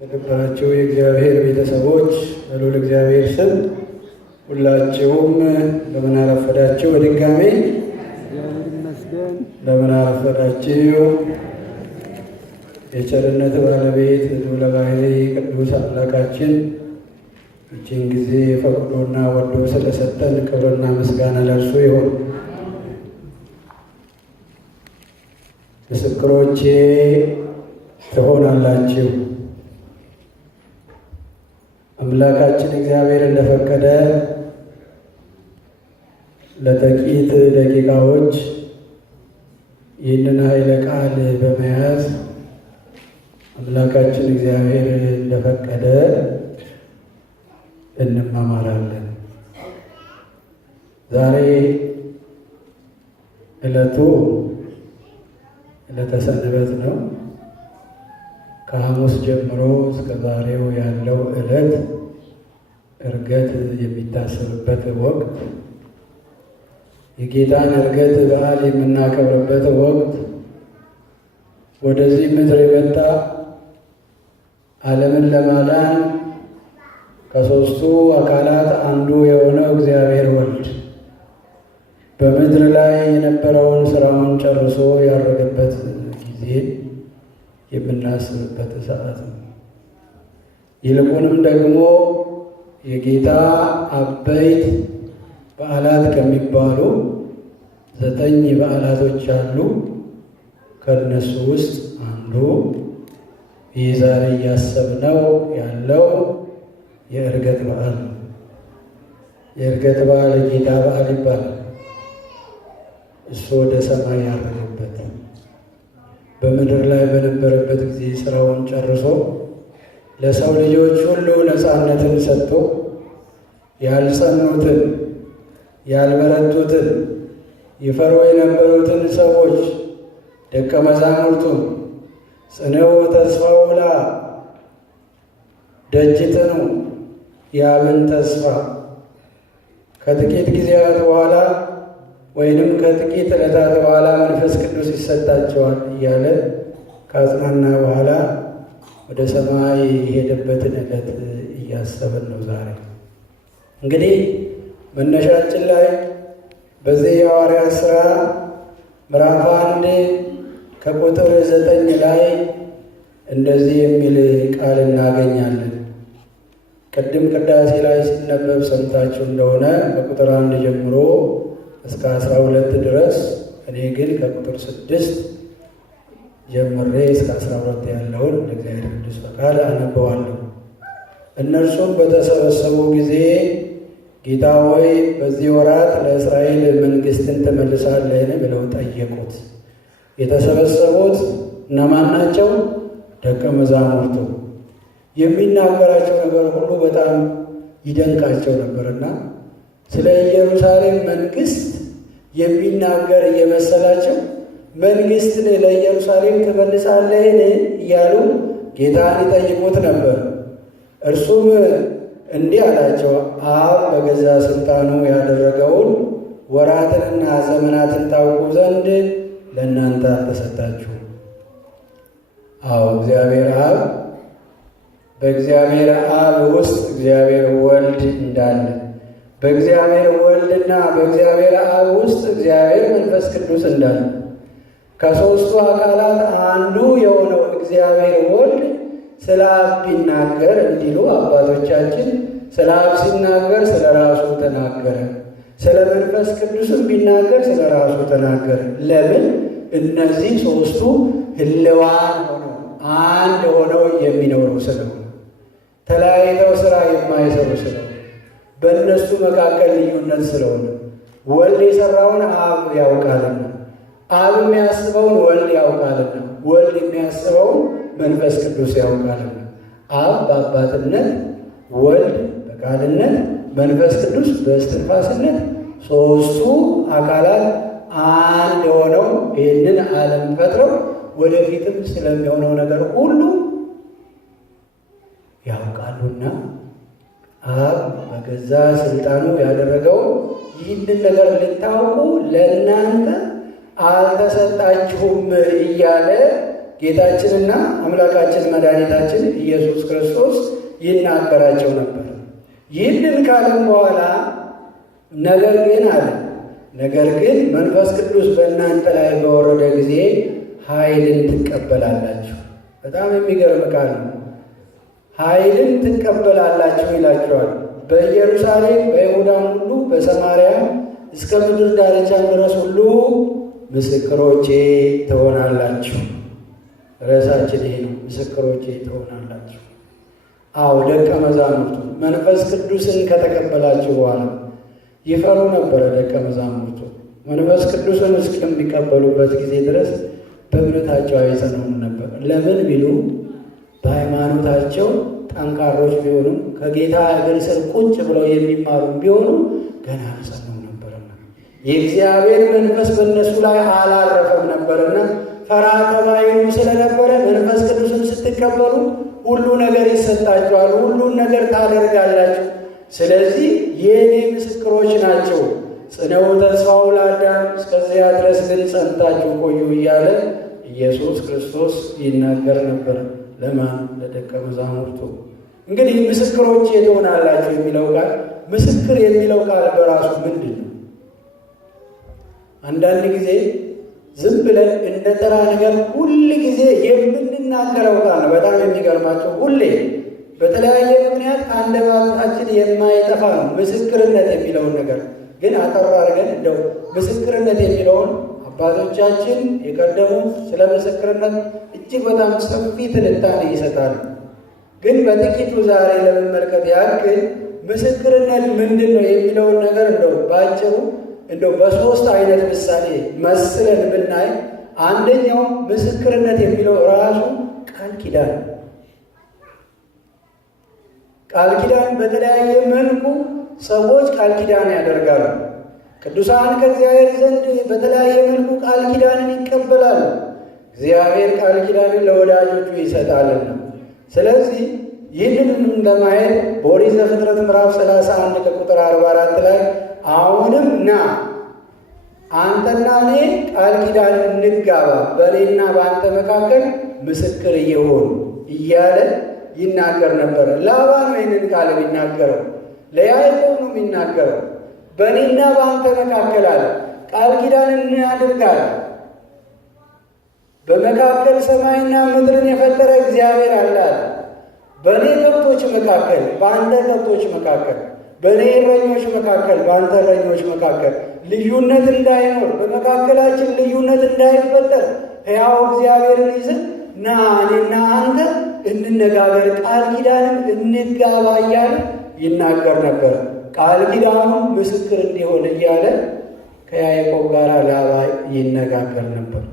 የተከበራችሁ የእግዚአብሔር ቤተሰቦች በልዑል እግዚአብሔር ስም ሁላችሁም እንደምን አረፈዳችሁ። በድጋሜ እንደምን አረፈዳችሁ። የቸርነት ባለቤት ልዑለ ባሕርይ ቅዱስ አምላካችን ይህችን ጊዜ ፈቅዶና ወዶ ስለሰጠን ክብርና ምስጋና ለእርሱ ይሁን። ምስክሮቼ ትሆናላችሁ። አምላካችን እግዚአብሔር እንደፈቀደ ለጥቂት ደቂቃዎች ይህንን ኃይለ ቃል በመያዝ አምላካችን እግዚአብሔር እንደፈቀደ እንማማራለን። ዛሬ ዕለቱ ዕለተ ሰንበት ነው። ከሐሙስ ጀምሮ እስከ ዛሬው ያለው ዕለት ዕርገት የሚታሰብበት ወቅት፣ የጌታን ዕርገት በዓል የምናከብርበት ወቅት፣ ወደዚህ ምድር የመጣ ዓለምን ለማዳን ከሦስቱ አካላት አንዱ የሆነው እግዚአብሔር ወልድ በምድር ላይ የነበረውን ሥራውን ጨርሶ ያረገበት ጊዜ የምናስብበት ሰዓት ነው። ይልቁንም ደግሞ የጌታ አበይት በዓላት ከሚባሉ 9 በዓላቶች አሉ። ከእነሱ ውስጥ አንዱ ይህ ዛሬ እያሰብነው ያለው የዕርገት በዓል ነው። የዕርገት በዓል የጌታ በዓል ይባላል። እሱ ወደ ሰማይ ያረገበት በምድር ላይ በነበረበት ጊዜ ስራውን ጨርሶ ለሰው ልጆች ሁሉ ነፃነትን ሰጥቶ ያልጸኑትን፣ ያልበረቱትን፣ ይፈሩ የነበሩትን ሰዎች ደቀ መዛሙርቱን ጽንዑ ተስፋውላ ደጅ ጥኑ የአብን ተስፋ ከጥቂት ጊዜያት በኋላ ወይንም ከጥቂት ዕለታት በኋላ መንፈስ ቅዱስ ይሰጣቸዋል እያለ ካጽናና በኋላ ወደ ሰማይ የሄደበትን ዕለት እያሰብን ነው ዛሬ። እንግዲህ መነሻችን ላይ በዚህ የሐዋርያት ሥራ ምዕራፍ 1 ከቁጥር 9 ላይ እንደዚህ የሚል ቃል እናገኛለን። ቅድም ቅዳሴ ላይ ሲነበብ ሰምታችሁ እንደሆነ ከቁጥር 1 ጀምሮ እስከ 12 ድረስ፣ እኔ ግን ከቁጥር 6 ጀምሬ እስከ 12 ያለውን ለእግዚአብሔር ቅዱስ ፈቃድ አነበዋለሁ። እነርሱም በተሰበሰቡ ጊዜ ጌታ ሆይ በዚህ ወራት ለእስራኤል መንግሥትን ትመልሳለህን ብለው ጠየቁት። የተሰበሰቡት እነማን ናቸው? ደቀ መዛሙርቱ። የሚናገራቸው ነገር ሁሉ በጣም ይደንቃቸው ነበርና ስለ ኢየሩሳሌም መንግሥት የሚናገር እየመሰላቸው መንግሥትን ለኢየሩሳሌም ትመልሳለህን እያሉ ጌታን ይጠይቁት ነበር። እርሱም እንዲህ አላቸው፣ አብ በገዛ ሥልጣኑ ያደረገውን ወራትንና ዘመናትን ታውቁ ዘንድ ለእናንተ አልተሰጣችሁም። አዎ እግዚአብሔር አብ፣ በእግዚአብሔር አብ ውስጥ እግዚአብሔር ወልድ እንዳለ፣ በእግዚአብሔር ወልድና በእግዚአብሔር አብ ውስጥ እግዚአብሔር መንፈስ ቅዱስ እንዳለ፣ ከሦስቱ አካላት አንዱ የሆነው እግዚአብሔር ወልድ ስለ አብ ቢናገር እንዲሉ አባቶቻችን ስለ አብ ሲናገር ስለ ራሱ ተናገረ፣ ስለ መንፈስ ቅዱስም ቢናገር ስለ ራሱ ተናገረ። ለምን? እነዚህ ሦስቱ ህልዋን ሆነው አንድ ሆነው የሚኖሩ ስለሆነ፣ ተለያይተው ስራ የማይሰሩ ስለሆነ፣ በእነሱ መካከል ልዩነት ስለሆነ፣ ወልድ የሰራውን አብ ያውቃልና፣ አብ የሚያስበውን ወልድ ያውቃልና፣ ወልድ የሚያስበውን መንፈስ ቅዱስ ያውቃልና፣ አብ በአባትነት፣ ወልድ በቃልነት፣ መንፈስ ቅዱስ በእስትንፋስነት ሦስቱ አካላት አንድ ሆነው ይህንን ዓለም ፈጥረው ወደፊትም ስለሚሆነው ነገር ሁሉ ያውቃሉና አብ በገዛ ሥልጣኑ ያደረገው ይህንን ነገር ልታውቁ ለእናንተ አልተሰጣችሁም እያለ ጌታችንና አምላካችን መድኃኒታችን ኢየሱስ ክርስቶስ ይናገራቸው ነበር። ይህንን ካለም በኋላ ነገር ግን መንፈስ ቅዱስ በእናንተ ላይ በወረደ ጊዜ ኃይልን ትቀበላላችሁ። በጣም የሚገርም ቃል ነው። ኃይልን ትቀበላላችሁ ይላቸዋል። በኢየሩሳሌም፣ በይሁዳም ሁሉ፣ በሰማርያም እስከ ምድር ዳርቻ ድረስ ሁሉ ምስክሮቼ ትሆናላችሁ። ርዕሳችን ይሄ ነው፣ ምስክሮቼ ትሆናላችሁ። አዎ ደቀ መዛሙርቱ መንፈስ ቅዱስን ከተቀበላችሁ በኋላ ይፈሩ ነበረ። ደቀ መዛሙርቱ መንፈስ ቅዱስን እስከሚቀበሉበት ጊዜ ድረስ በእምነታቸው አይጸኑም ነበር። ለምን ቢሉ በሃይማኖታቸው ጠንካሮች ቢሆኑም ከጌታ እግር ስር ቁጭ ብለው የሚማሩ ቢሆኑ ገና አልጸኑም ነበርና የእግዚአብሔር መንፈስ በእነሱ ላይ አላረፈም ነበርና ፈራ ተባ ይሉ ስለነበረ መንፈስ ቅዱስን ስትቀበሉ ሁሉ ነገር ይሰጣችኋል፣ ሁሉን ነገር ታደርጋላችሁ። ስለዚህ የእኔ ምስክሮች ናቸው። ጽነው ተስፋው ለአዳም እስከዚያ ድረስ ግን ጸንታችሁ ቆዩ እያለ ኢየሱስ ክርስቶስ ይናገር ነበር። ለማን? ለደቀ መዛሙርቱ። እንግዲህ ምስክሮች ትሆናላችሁ የሚለው ቃል፣ ምስክር የሚለው ቃል በራሱ ምንድን ነው? አንዳንድ ጊዜ ዝም ብለን እንደ ተራ ነገር ሁል ጊዜ የምንናገረው ቃል ነው። በጣም የሚገርማቸው ሁሌ በተለያየ ምክንያት ከአንደበታችን የማይጠፋ ነው ምስክርነት የሚለውን ነገር። ግን አጠር አድርገን እንደው ምስክርነት የሚለውን አባቶቻችን የቀደሙት ስለ ምስክርነት እጅግ በጣም ሰፊ ትንታኔ ይሰጣሉ። ግን በጥቂቱ ዛሬ ለመመልከት ያክል ምስክርነት ምንድን ነው የሚለውን ነገር እንደው ባጭሩ እንደው በሶስት አይነት ምሳሌ መስለን ብናይ፣ አንደኛው ምስክርነት የሚለው ራሱ ቃል ኪዳን። ቃል ኪዳን በተለያየ መልኩ ሰዎች ቃል ኪዳን ያደርጋሉ። ቅዱሳን ከእግዚአብሔር ዘንድ በተለያየ መልኩ ቃል ኪዳንን ይቀበላሉ። እግዚአብሔር ቃል ኪዳንን ለወዳጆቹ ይሰጣልና። ስለዚህ ይህንን ለማየት በኦሪት ዘፍጥረት ምዕራፍ 31 ከቁጥር 44 ላይ አሁንም ና አንተና እኔ ቃል ኪዳን እንጋባ፣ በእኔና በአንተ መካከል ምስክር እየሆኑ እያለ ይናገር ነበር። ላባ ነው ይህንን ቃል የሚናገረው፣ ለያዕቆብ ነው የሚናገረው። በእኔና በአንተ መካከል አለ ቃል ኪዳን እናድርጋለን። በመካከል ሰማይና ምድርን የፈጠረ እግዚአብሔር አለ። በእኔ ከብቶች መካከል፣ በአንተ ከብቶች መካከል፣ በእኔ እረኞች መካከል፣ በአንተ እረኞች መካከል ልዩነት እንዳይኖር፣ በመካከላችን ልዩነት እንዳይፈጠር ሕያው እግዚአብሔርን ይዘን ና እኔና አንተ እንነጋገር፣ ቃል ኪዳንም እንጋባ እያለ ይናገር ነበር። ቃል ኪዳኑ ምስክር እንዲሆን እያለ ከያዕቆብ ጋር ላባ ይነጋገር ነበር።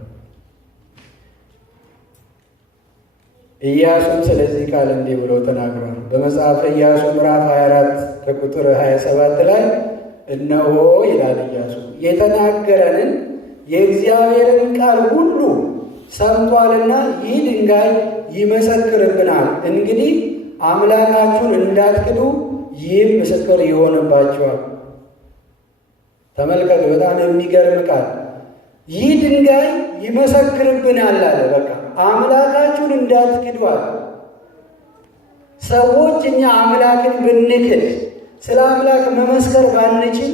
ኢያሱም ስለዚህ ቃል እንዲህ ብሎ ተናግሯል። በመጽሐፈ ኢያሱ ምዕራፍ 24 ከቁጥር 27 ላይ እነሆ ይላል ኢያሱ የተናገረንን የእግዚአብሔርን ቃል ሁሉ ሰምቷልና ይህ ድንጋይ ይመሰክርብናል። እንግዲህ አምላካችሁን እንዳትክዱ ይህም ምስክር ይሆንባችኋል። ተመልከቱ፣ በጣም የሚገርም ቃል። ይህ ድንጋይ ይመሰክርብናል አለ። በቃ አምላካችሁን እንዳትክዱ አለ። ሰዎች እኛ አምላክን ብንክድ፣ ስለ አምላክ መመስከር ባንችል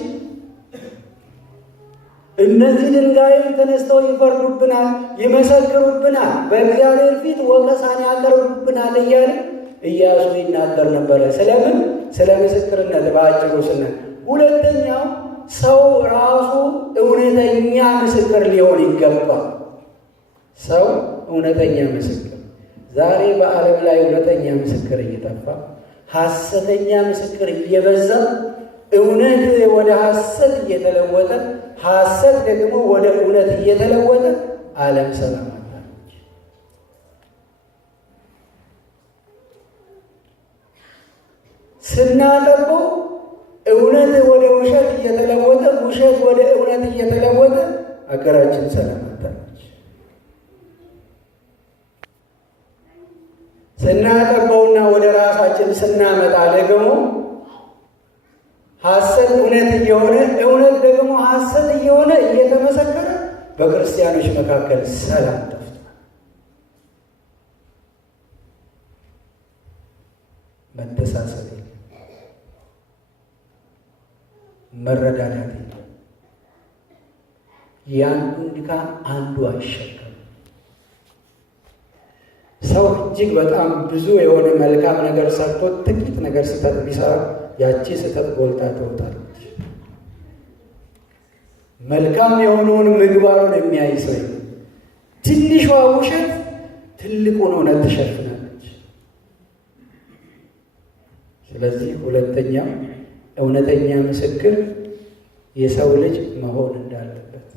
እነዚህ ድንጋይም ተነስተው ይፈርዱብናል፣ ይመሰክሩብናል፣ በእግዚአብሔር ፊት ወቀሳን ያቀርቡብናል እያለ ኢያሱ ይናገር ነበረ። ስለምን? ስለ ምስክርነት በአጭሩ ስናል። ሁለተኛው ሰው ራሱ እውነተኛ ምስክር ሊሆን ይገባል። ሰው እውነተኛ ምስክር። ዛሬ በዓለም ላይ እውነተኛ ምስክር እየጠፋ ሐሰተኛ ምስክር እየበዛ እውነት ወደ ሐሰት እየተለወጠ ሐሰት ደግሞ ወደ እውነት እየተለወጠ ዓለም ሰላም አጣች። ስናጠበው እውነት ወደ ውሸት እየተለወጠ ውሸት ወደ እውነት እየተለወጠ አገራችን ሰላም አጣች። ስናጠበውና ወደ ራሳችን ስናመጣ ደግሞ ሐሰት እውነት እየሆነ እውነት ደግሞ ሐሰት እየሆነ እየተመሰከረ በክርስቲያኖች መካከል ሰላም ጠፍቷል። መተሳሰብ የለም፣ መረዳዳት የለም። የአንዱን ድካም አንዱ አይሸከም። ሰው እጅግ በጣም ብዙ የሆነ መልካም ነገር ሰርቶ ጥቂት ነገር ስህተት ቢሰራ ያቺ ስህተት ጎልታ ትወጣለች። መልካም የሆነውን ምግባሩን የሚያይ ሰው ትንሿ ውሸት ትልቁን እውነት ትሸፍናለች። ስለዚህ ሁለተኛው እውነተኛ ምስክር የሰው ልጅ መሆን እንዳለበት፣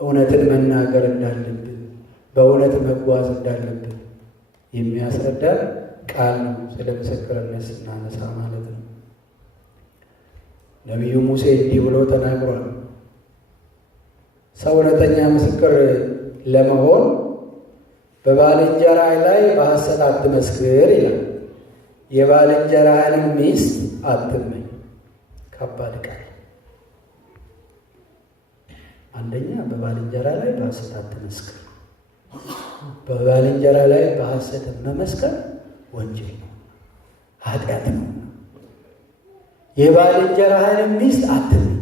እውነትን መናገር እንዳለብን፣ በእውነት መጓዝ እንዳለብን የሚያስረዳ ቃል ነው። ስለ ምስክርነት ስናነሳ ማለት ነው። ነቢዩ ሙሴ እንዲህ ብሎ ተናግሯል። ሰው እውነተኛ ምስክር ለመሆን በባልንጀራህ ላይ በሐሰት አትመስክር ይላል። የባልንጀራህን ሚስት አትመኝ። ከባድ ቃል። አንደኛ በባልንጀራ ላይ በሐሰት አትመስክር። በባልንጀራ ላይ በሐሰት መመስከር ወንጀል ነው፣ ኃጢአት ነው። የባልንጀራህን ሚስት አትመኝ።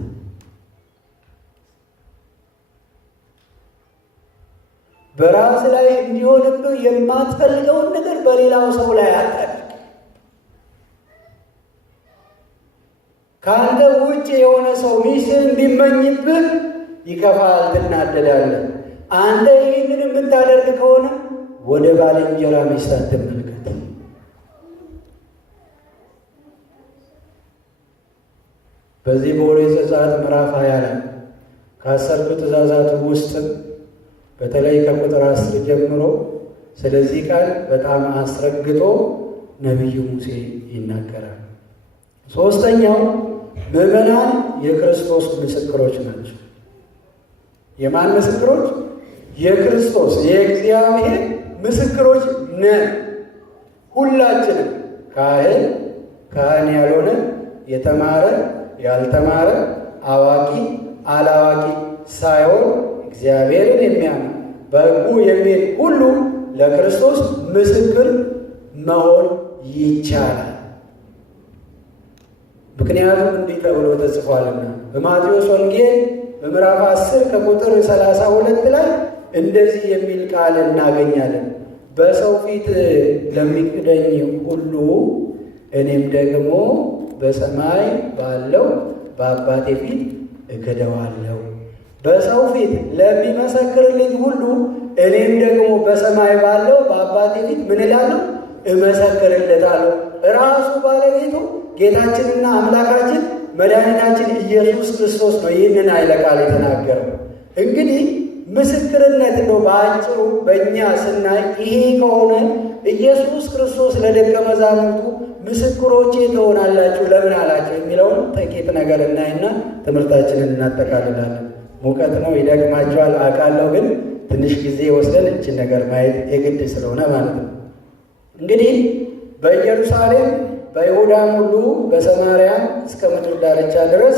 በራስ ላይ እንዲሆንብህ የማትፈልገውን ነገር በሌላው ሰው ላይ አታድርግ። ከአንተ ውጭ የሆነ ሰው ሚስትህን ቢመኝብህ ይከፋል፣ ትናደዳለህ። አንተ ይህንን የምታደርግ ከሆነ ወደ ባልንጀራ ሚስት አትመልከት። በዚህ በኦሪት ዘጸአት ምዕራፍ 20 ላይ ከ10ቱ ትእዛዛት ውስጥ በተለይ ከቁጥር 10 ጀምሮ ስለዚህ ቃል በጣም አስረግጦ ነቢዩ ሙሴ ይናገራል። ሶስተኛው ምዕመናን የክርስቶስ ምስክሮች ናቸው። የማን ምስክሮች? የክርስቶስ የእግዚአብሔር ምስክሮች ነን። ሁላችንም ካህን ያልሆነ፣ የተማረ ያልተማረ፣ አዋቂ አላዋቂ ሳይሆን እግዚአብሔርን የሚያምን በሕጉ የሚል ሁሉ ለክርስቶስ ምስክር መሆን ይቻላል። ምክንያቱም እንዲህ ተብሎ ተጽፏልና በማቴዎስ ወንጌል በምዕራፍ 10 ከቁጥር 32 ላይ እንደዚህ የሚል ቃል እናገኛለን። በሰው ፊት ለሚክደኝ ሁሉ እኔም ደግሞ በሰማይ ባለው በአባቴ ፊት እክደዋለሁ። በሰው ፊት ለሚመሰክርልኝ ሁሉ እኔም ደግሞ በሰማይ ባለው በአባቴ ፊት ምን እላለሁ? እመሰክርለታለሁ። ራሱ ባለቤቱ ጌታችንና አምላካችን መድኃኒታችን ኢየሱስ ክርስቶስ ነው ይህንን ኃይለ ቃል የተናገረው። እንግዲህ ምስክርነት ነው በአጭሩ በእኛ ስናይ ይሄ ከሆነ ኢየሱስ ክርስቶስ ለደቀ መዛሙርቱ ምስክሮቼ ትሆናላችሁ ለምን አላቸው የሚለውን ጥቂት ነገር እናይና ትምህርታችንን እናጠቃልላለን። ሙቀት ነው፣ ይደግማቸዋል አውቃለሁ፣ ግን ትንሽ ጊዜ ወስደን እችን ነገር ማየት የግድ ስለሆነ ማለት ነው። እንግዲህ በኢየሩሳሌም በይሁዳም ሁሉ በሰማርያም እስከ ምድር ዳርቻ ድረስ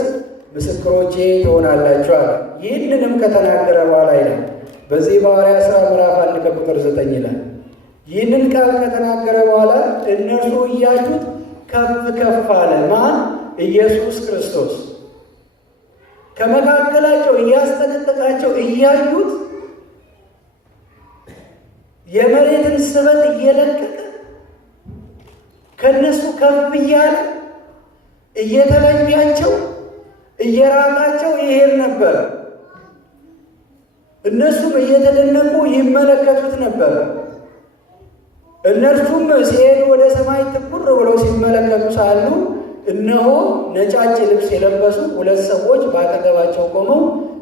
ምስክሮቼ ትሆናላችኋል። ይህንንም ከተናገረ በኋላ ይላል በዚህ በሐዋርያት ሥራ ምዕራፍ 1 ከቁጥር 9 ይላል ይህንን ቃል ከተናገረ በኋላ እነርሱ እያዩት ከፍ ከፍ አለ። ማን? ኢየሱስ ክርስቶስ ከመካከላቸው እያስጠነቀቃቸው እያዩት የመሬትን ስበት እየለቀቀ ከነሱ ከፍ እያለ እየተለያቸው እየራቃቸው ይሄድ ነበር። እነሱም እየተደነቁ ይመለከቱት ነበር። እነርሱም ሲሄዱ ወደ ሰማይ ትኩር ብለው ሲመለከቱ ሳሉ እነሆ ነጫጭ ልብስ የለበሱ ሁለት ሰዎች በአጠገባቸው ቆመው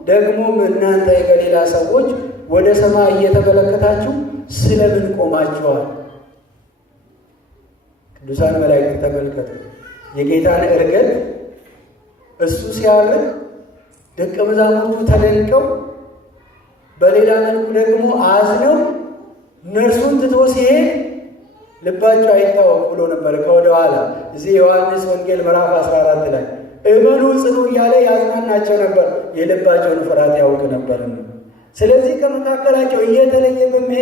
ደግሞም እናንተ የገሊላ ሰዎች ወደ ሰማይ እየተመለከታችሁ ስለምን ቆማችኋል? ቅዱሳን መላእክት ተመልከቱ የጌታን ዕርገት። እሱ ሲያርግ ደቀ መዛሙርቱ ተደንቀው፣ በሌላ መልኩ ደግሞ አዝነው ነርሱን ትቶ ሲሄድ ልባቸው አይታወቅ ብሎ ነበር ከወደ ኋላ። እዚህ ዮሐንስ ወንጌል ምዕራፍ 14 ላይ እመኑ ጽኑ እያለ ያዝናናቸው ነበር፣ የልባቸውን ፍርሃት ያውቅ ነበር። ስለዚህ ከመካከላቸው እየተለየ በመሄድ